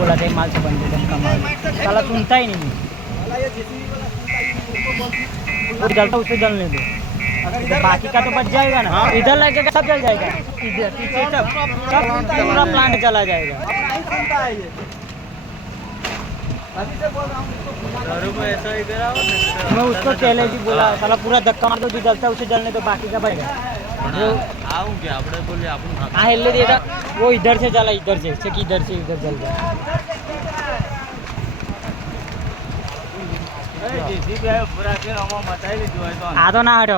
बोला था माल से बंदे धक्का मार साला सुनता ही नहीं जलता उसे जलने दो तो बाकी का तो बच जाएगा ना इधर लगेगा सब जल जाएगा इधर पीछे सब पूरा प्लांट चला जाएगा ऐसा ही करा मैं उसको पहले भी बोला साला पूरा धक्का मार दो जो जलता है उसे जलने दो बाकी का बचेगा हाँ हिले देगा वो इधर से जला इधर से इधर जल गया आ तो ना हटे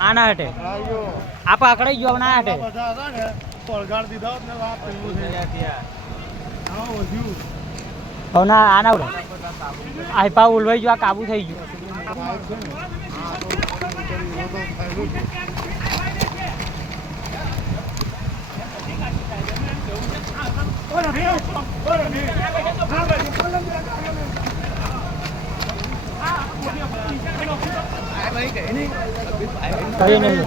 आ ना हटे आप आकड़े जो ना हटे ના આના ઉડે આઈપા ઉલવાઈ જો આ કાબુ થઈ ગયું કઈ નહીં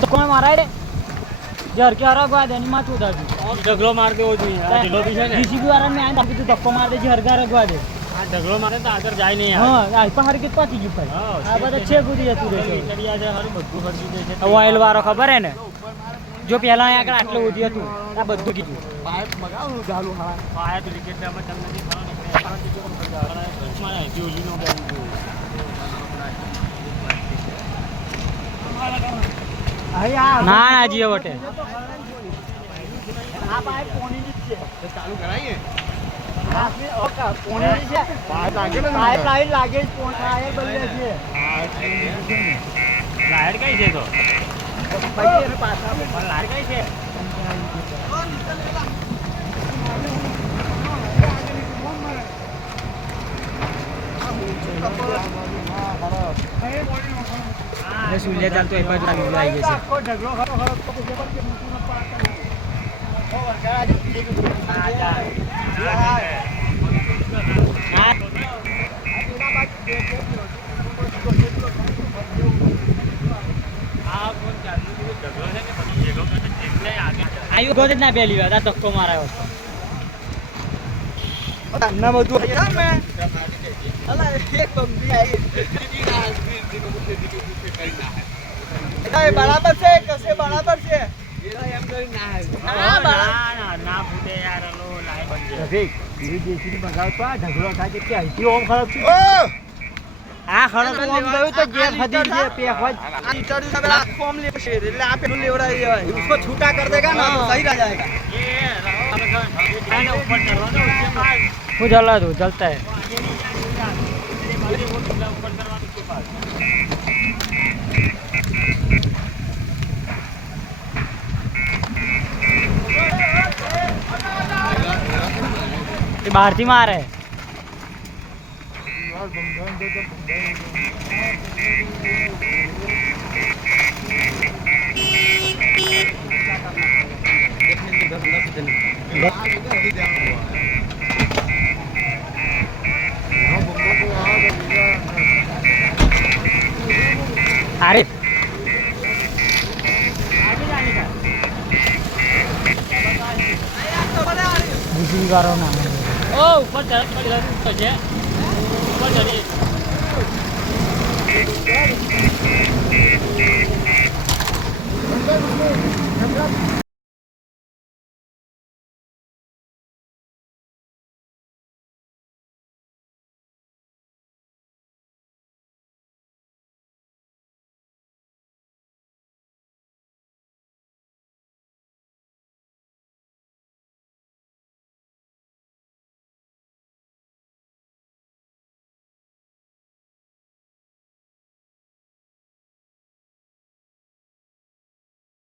તો કોણ મારા રે जर के हरा बाद एनी माच होता जी ढगलो मार दे हो जी ढगलो भी है जीसीबी वाला में आए ताकि तू धक्को मार दे जी हर घर रखवा दे हां ढगलो मारे तो आदर जाय नहीं हां आ पहाड़ के पाती जी भाई आ बता 6 गुदी तू रे चढ़िया છે હર બધું ફરજી દે છે ઓઇલ વાળો ખબર હે ને જો પહેલા અહીંયા આગળ આટલું ઉધી હતું આ બધું કીધું પાઇપ મગાવું ચાલુ હા પાઇપ લીકેજ માં તમને જે ખાવા ને મારા જોલી નો ના ના જીઓ વટે આ પાઇપ પોણી જ છે તો ચાલુ કરાઈએ આપને ઓકા પોણી જ છે પાઇપ લાગે ને પાઇપ લાગે જ પોણી વાયર બદલે છે લાઈટ કઈ છે તો પછી એને પાછા પણ લાઈટ કઈ છે ને સુલે ચાલ તો એ બાજુ આવી જશે આખો ઢગલો ખરો ખરો તો જબર કે મૂકું પાડતા ઓ વરગાડા જે આ જા આયુ ગોદ ના પહેલી વાર આ ધક્કો મારાયો ના બધું મે અલા એક બંદી આવી એ બરાબર છે કસે બરાબર છે એલા એમ કરી ના ના ફૂટે યાર લો લાઈ બંધ ઠીક ધીરે દેશી બગાવ તો આ ઢગલો થાય કે અહીંથી ઓમ ખરાબ છે આ ખરાબ ઓમ ગયું તો જે ફદી છે પેખવા આ ચડી सब फॉर्म ले છે એટલે આ પેલું લેવડાવી દેવાય उसको छूटा कर देगा ना तो सही रह जाएगा ये मैंने ऊपर चढ़वाना उसके बाद वो जला दो जलता है ऊपर करवा उसके बाद ये बाहर थी मार है अरे दूसरी बार ना ओ ऊपर चढ़ ऊपर चढ़िए